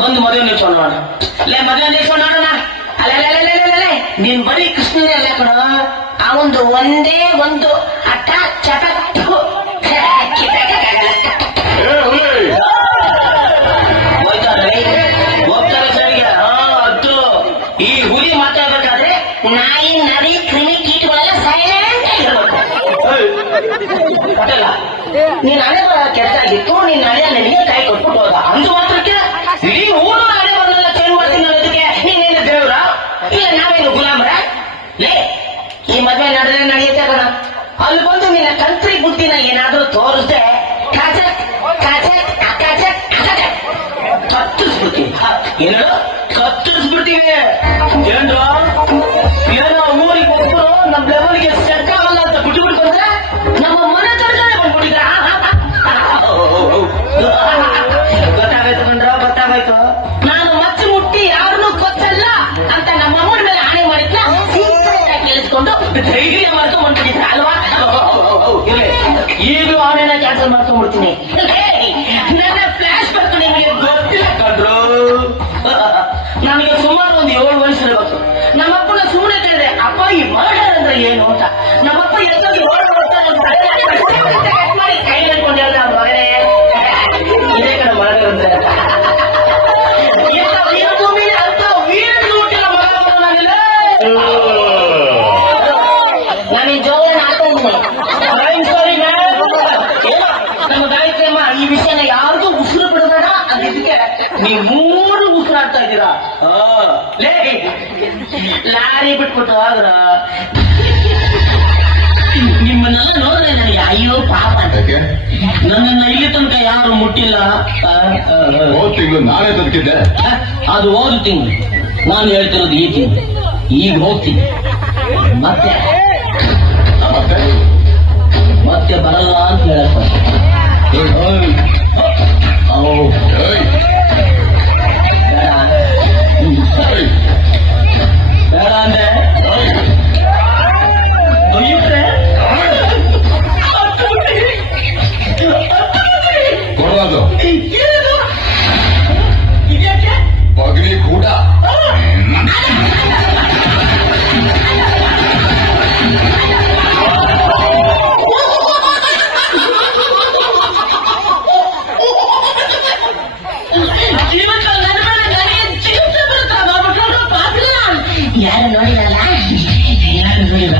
ಬಂದು ಮದುವೆ ನಿಲ್ಸೋಣ ನೋಡ. ಲೇ ಮದುವೆ ನಿಲ್ಸೋಣ ನೋಡೋಣ. ಅಲ್ಲ ನೀನ್ ಬರೀ ಕೃಷ್ಣನೇ ಅಲ್ಲ ಕಣ, ಅವಂದು ಒಂದೇ ಒಂದು ಅಟ್ಟ ಚಟ ಹೋಗ್ತಾರೆ ಸರಿಗೆ. ಅದು ಈ ಹುಲಿ ಮಾತಾಡ್ಬೇಕಾದ್ರೆ ನಾಯಿ ನರಿ ಕ್ರಿಮಿ ಕೀಟಗಳೆಲ್ಲ ಸೈಲೆಂಟ್ ಆಗಿರ್ಬೇಕು. ಪಟೇಲ ನೀನ್ ಹಣೆ ಬರ ಕೆಲಸ ಆಗಿತ್ತು, ನೀನ್ ಹಣೆ ನನಗೆ ಕೈ ಕೊಟ್ಬಿಟ್ಟು ಹೋದ. ಅಂದು ಮಾತ್ರಕ್ಕೆ ಇಡೀ ಊರು ಹಣೆ ಬರಲ್ಲ ಚೇಂಜ್ ಮಾಡ್ತೀನಿ ಅನ್ನೋದಕ್ಕೆ ನೀನೇನು ದೇವ್ರ ಇಲ್ಲ ನಾವೇನು ಗುಲಾಮ್ರ? ಲೇ ಈ ಮದುವೆ ನಡೆದ್ರೆ ನಡೆಯುತ್ತೆ ಕಣ. ಅಲ್ಲಿ ಬಂದು ನಿನ್ನ ಕಂತ್ರಿ ಬುದ್ಧಿನ ಏನಾದ್ರೂ ತೋರಿಸ್ದೆ ಕತ್ತರಿಸ್ಬಿಡ್ತೀವಿ. ಏನು ಕತ್ತರಿಸ್ಬಿಡ್ತೀವಿ? ಏನ್ರ ಏನೋ ಊರಿಗೆ ಹೋಗ್ರು ನಮ್ ಲೆವೆಲ್ಗೆ ಸೆಟ್ ಆಗಲ್ಲ ಅಂತ ಬಿಟ್ಬಿಟ್ಟು ಬಂದ್ರೆ ನಮ್ಮ ಮನೆ ಕರ್ಕೊಂಡೆ ಬಂದ್ಬಿಟ್ಟಿದ್ರ. ಗೊತ್ತಾಗಾಯ್ತು ಕಂಡ್ರ, ಗೊತ್ತಾಗಾಯ್ತು. ನಾನು ಮತ್ತೆ ಮುಟ್ಟಿ ಯಾರನ್ನೂ ಕೊಚ್ಚಲ್ಲ ಅಂತ ನಮ್ಮ ಅಮ್ಮನ ಮೇಲೆ ಆಣೆ ಮಾಡಿದ್ನ ಕೇಳಿಸ್ಕೊಂಡು ಧೈರ್ಯ ಮಾಡ್ಕೊಂಡು ಹೊಂಟಿದ್ರ ಅಲ್ವಾ? ಈಗಲೂ ಆಣೆನ ಕ್ಯಾನ್ಸಲ್ ಮಾಡ್ಕೊಂಡ್ಬಿಡ್ತೀನಿ. ನನ್ನ ಫ್ಲಾಶ್ ಬ್ಯಾಕ್ ನಿಮಗೆ ಗೊತ್ತಿಲ್ಲ ಕಂಡ್ರು. ನನಗೆ ಸುಮಾರು ಒಂದು 7 ವರ್ಷ ಇರಬೇಕು. ನಮ್ಮಪ್ಪನ ಸುಮ್ಮನೆ ಕೇಳಿದ್ರೆ ಅಪ್ಪ ಈ ಮರ್ಡರ್ ಅಂದ್ರೆ ಏನು ಅಂತ. ನಮ್ಮಪ್ಪ ಎಷ್ಟೊಂದು 7 ವರ್ಷ ಮಾಡಿ ಕೈ ಕಟ್ಕೊಂಡಿಲ್ಲ ಮಗನೇ. ಇದೇ ಕಡೆ ಮರ್ಡರ್ ಅಂದ್ರೆ ಭೂಮಿಲಿ ಅಂತ ವೀರ ಹುಟ್ಟಿಲ್ಲ ಮಗ ನನಗೆ. ನಾನು ಜೋಗನ ಹಾಕೊಂಡಿದ್ದೀನಿ. ಸಾರಿ ನಮ್ಮ ಗಾಯತ್ರಿ ಅಮ್ಮ ಈ ವಿಷಯನ ಯಾರಿಗೂ ಉಸಿರು ಬಿಡಬೇಡ ಅಂದಿದ್ದಕ್ಕೆ ನೀವು 3 ಉಸಿರಾಡ್ತಾ ಇದ್ದೀರಾ. ಲಾರಿ ಬಿಟ್ಬಿಟ್ಟು ಹೋದ್ರ ನಿಮ್ಮನ್ನೆಲ್ಲ ನೋಡಿದ್ರೆ ನನಗೆ ಅಯ್ಯೋ ಪಾಪ ಅಂತ. ನನ್ನನ್ನ ಇಲ್ಲಿ ತನಕ ಯಾರು ಮುಟ್ಟಿಲ್ಲ. ತಿಂಗಳು ನಾನೇ ಬದುಕಿದ್ದೆ. ಅದು ಹೋದ ತಿಂಗಳು, ನಾನು ಹೇಳ್ತಿರೋದು ಈ ತಿಂಗಳು. ಈಗ ಹೋಗ್ತೀನಿ, ಮತ್ತೆ ಮತ್ತೆ ಬರಲ್ಲ ಅಂತ ಹೇಳಪ್ಪ. ಬೇಡ ಅಂದ್ರೆ ಕೊಡೋದು ಪಗಡಿ ಕೂಡ ಯಾರು ನೋಡಿರಲ್ಲ, ಯಾರು ನೋಡಿಲ್ಲ.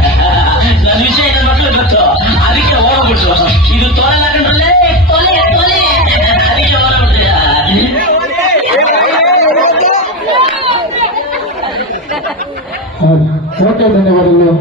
ನನ್ನ ವಿಷಯ ನನ್ನ ಮಕ್ಕಳು ಗೊತ್ತು, ಅದಕ್ಕೆ ಹೋಗ್ಬಿಟ್ರು. ಇದು ತೊಲೆ ತೊಲೆ ತೊಲೆ ಅದಕ್ಕೆ ಹೋಗ್ಬಿಟ್ರೆ ಧನ್ಯವಾದಗಳು.